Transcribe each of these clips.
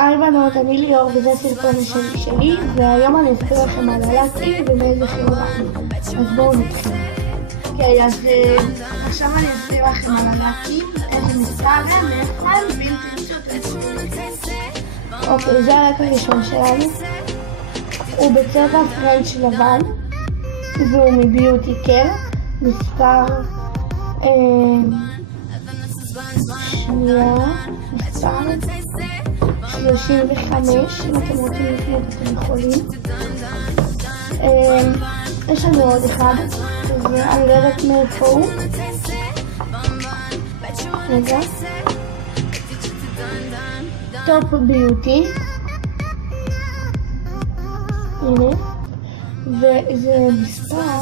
היי בנות, אני ליאור וזה הסרטון השני שלי, והיום אני אסביר לכם על הלאקים ומאיזה חירוריים. אז בואו נתחיל. אוקיי, אז עכשיו אני אסביר לכם על הלאקים, איזה מספר הם, מאיפה הם, ואם תרצו אתם תראו. אוקיי, זה הלק הראשון שלנו. הוא בצבע פרנץ' לבן, והוא מביוטי קר, מספר... מספר 35, אם אתם רוצים לפנות אתם יכולים. יש לנו עוד אחד, אני לא יודעת מאיפה הוא. רגע. טופ ביוטי. הנה. וזה מספר.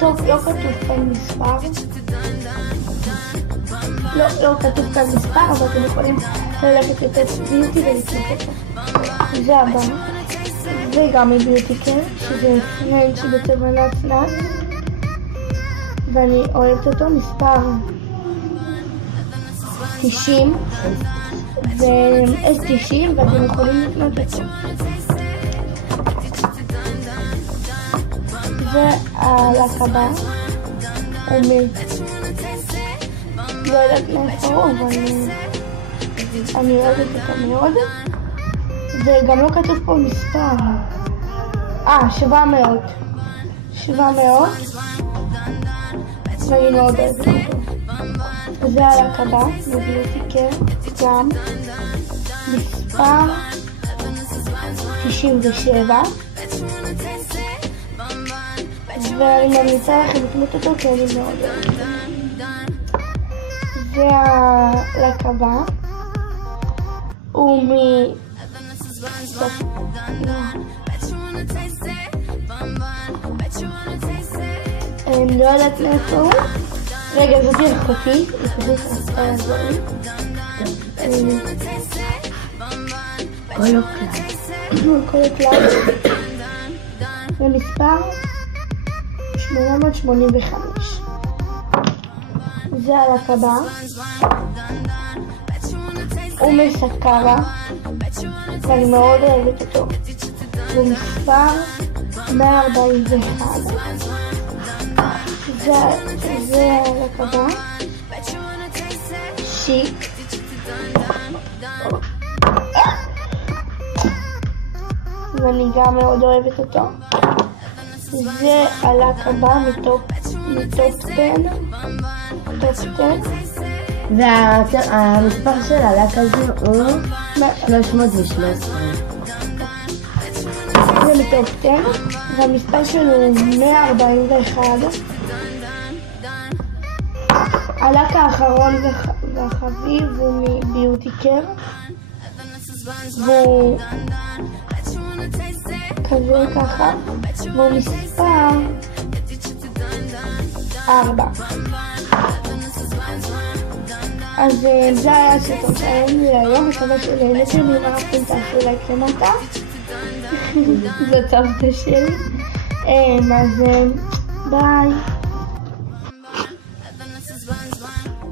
טוב, לא כתוב כאן מספר. לא כתוב כאן מספר, אבל אתם יכולים ללכת לטופ ביוטי ולקנות אותו. זה הבא. וגם מביוטי קר, שזה פרנץ' בצבע נצנץ. ואני אוהבת אותו, מספר 90. ו-S90, ואתם יכולים לקנות אותו. והלק הבא הוא לא יודעת מאיפה הוא, אבל אני אוהבת אותו מאוד. וגם לא כתוב פה מספר. 700. 700. ואני מאוד אוהבת אותו. זה הלק הבא, מביוטי קר, גם מספר 97. ואני ממליצה לכם לקנות אותו כי אני מאוד אוהבת אותו. והלק הבא הוא אני לא יודעת מאיפה הוא. רגע, זאתי אחותי, היא פשוט רצתה לעזור לי. קולוקלד. ומספר 885. זה הלק הבא. הוא מסקרה, ואני מאוד אוהבת אותו. הוא מספר 141. זה הלק הבא. שיק. ואני גם מאוד אוהבת אותו. זה הלק הבא מטופ 10. והמספר של הלק הזה הוא 313. זה מטופ 10, והמספר שלו הוא 141. הלק האחרון והחביב הוא מביוטי קר, והוא כזה ככה, והוא מספר 4. אז זה היה הסרטון שלנו להיום, מקווה שנהנתם. אם אהבתם תעשו לייק למטה. זאת סבתא שלי. אז ביי.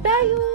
ביי.